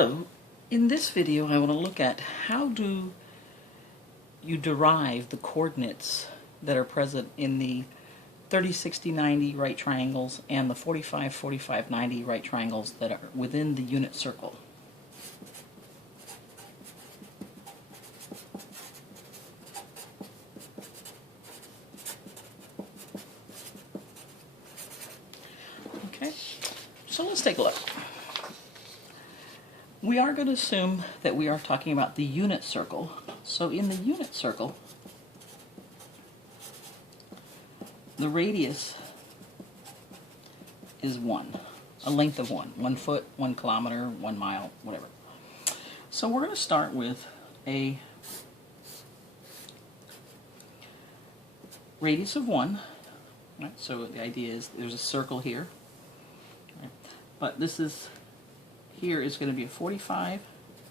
Hello, in this video I want to look at how do you derive the coordinates that are present in the 30, 60, 90 right triangles and the 45, 45, 90 right triangles that are within the unit circle. Okay, so let's take a look. We are going to assume that we are talking about the unit circle. So in the unit circle, the radius is 1, a length of 1 foot, 1 kilometer, 1 mile, whatever. So we're going to start with a radius of 1. Right? So the idea is there's a circle here, right? But this is here is going to be a 45,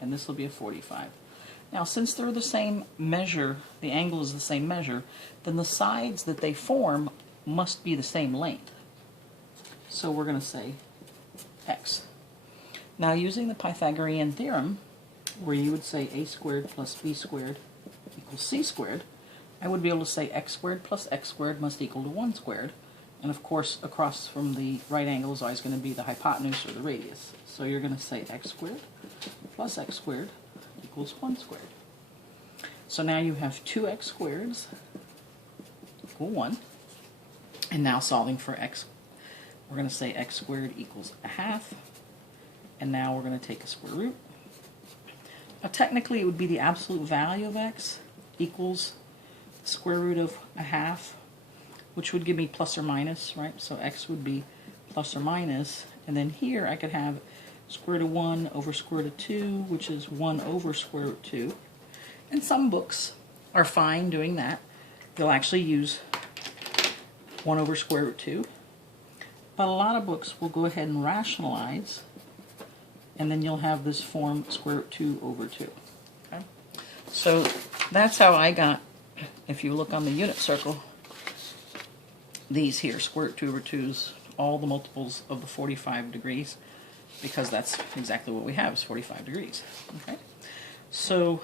and this will be a 45. Now, since they're the same measure, the angle is the same measure, then the sides that they form must be the same length. So we're going to say x. Now, using the Pythagorean theorem, where you would say a squared plus b squared equals c squared, I would be able to say x squared plus x squared must equal to 1 squared. And of course, across from the right angle is always going to be the hypotenuse or the radius. So you're going to say x squared plus x squared equals 1 squared. So now you have 2x squareds equal 1. And now solving for x, we're going to say x squared equals a half. And now we're going to take a square root. Now technically it would be the absolute value of x equals the square root of a half, which would give me plus or minus, right? So x would be plus or minus, and then here I could have square root of 1 over square root of 2, which is 1 over square root of 2. And some books are fine doing that. They'll actually use 1 over square root of 2. But a lot of books will go ahead and rationalize, and then you'll have this form square root of 2 over 2. Okay? So that's how I got, if you look on the unit circle, these here, square root 2 over 2's, all the multiples of the 45 degrees, because that's exactly what we have, is 45 degrees. Okay? So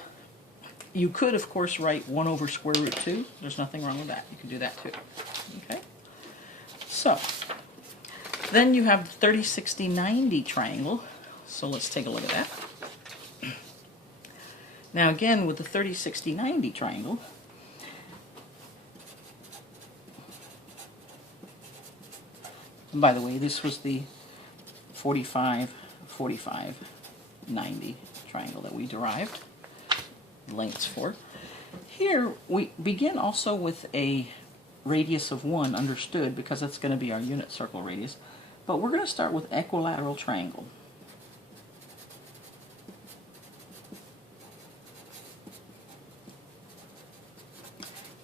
you could, of course, write 1 over square root 2. There's nothing wrong with that. You can do that too. Okay? So then you have the 30, 60, 90 triangle. So let's take a look at that. Now again, with the 30, 60, 90 triangle, and by the way, this was the 45, 45, 90 triangle that we derived lengths for. Here we begin also with a radius of 1, understood, because that's going to be our unit circle radius. But we're going to start with equilateral triangle.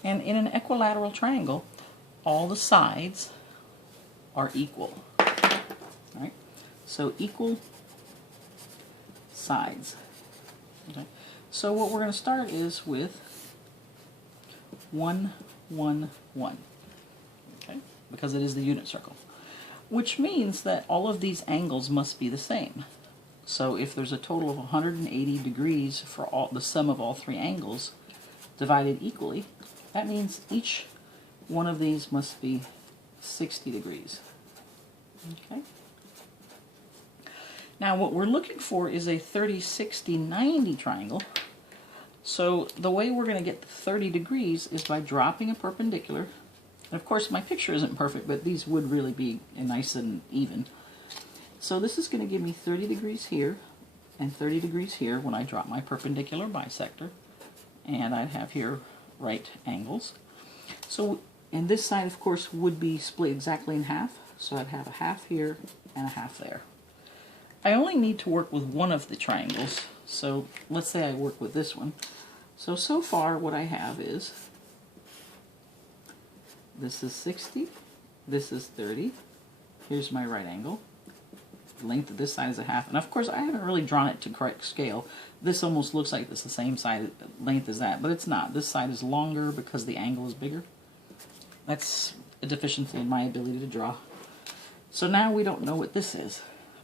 And in an equilateral triangle, all the sides are equal. Right? So equal sides. Okay? So what we're going to start is with 1, 1, 1. Okay? Because it is the unit circle. Which means that all of these angles must be the same. So if there's a total of 180 degrees for all the sum of all three angles divided equally, that means each one of these must be 60 degrees. Okay. Now what we're looking for is a 30, 60, 90 triangle. So the way we're going to get the 30 degrees is by dropping a perpendicular. And of course my picture isn't perfect, but these would really be nice and even. So this is going to give me 30 degrees here and 30 degrees here when I drop my perpendicular bisector. And I'd have here right angles. So, and this side, of course, would be split exactly in half. So I'd have a half here and a half there. I only need to work with one of the triangles. So let's say I work with this one. So far what I have is, this is 60, this is 30. Here's my right angle. The length of this side is a half. And of course, I haven't really drawn it to correct scale. This almost looks like it's the same side length as that, but it's not. This side is longer because the angle is bigger. That's a deficiency in my ability to draw. So now we don't know what this is.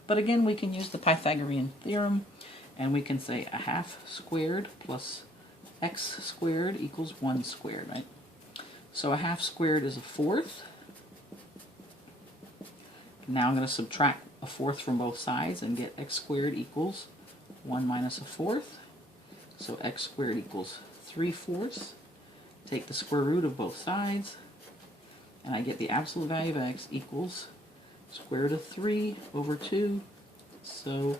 But again, we can use the Pythagorean theorem, and we can say a half squared plus x squared equals 1 squared, right? So a half squared is a fourth. Now I'm going to subtract a fourth from both sides and get x squared equals 1 minus a fourth. So x squared equals 3/4. Take the square root of both sides, and I get the absolute value of x equals square root of 3 over 2. So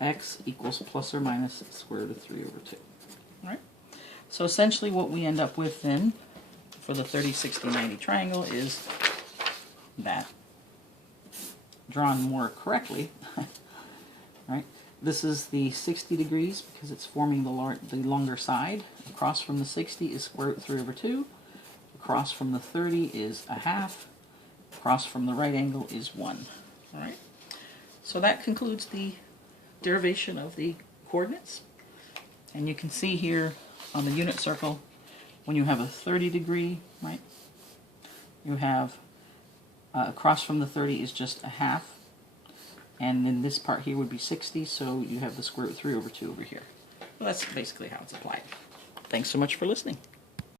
x equals plus or minus square root of 3 over 2. All right? So essentially what we end up with then for the 30, 60, 90 triangle is that. Drawn more correctly, right? This is the 60 degrees because it's forming the longer side. Across from the 60 is square root 3 over 2. Across from the 30 is a half. Across from the right angle is 1. All right? So that concludes the derivation of the coordinates. And you can see here on the unit circle, when you have a 30 degree, right, you have across from the 30 is just a half, and then this part here would be 60, so you have the square root 3 over 2 over here. Well, that's basically how it's applied. Thanks so much for listening.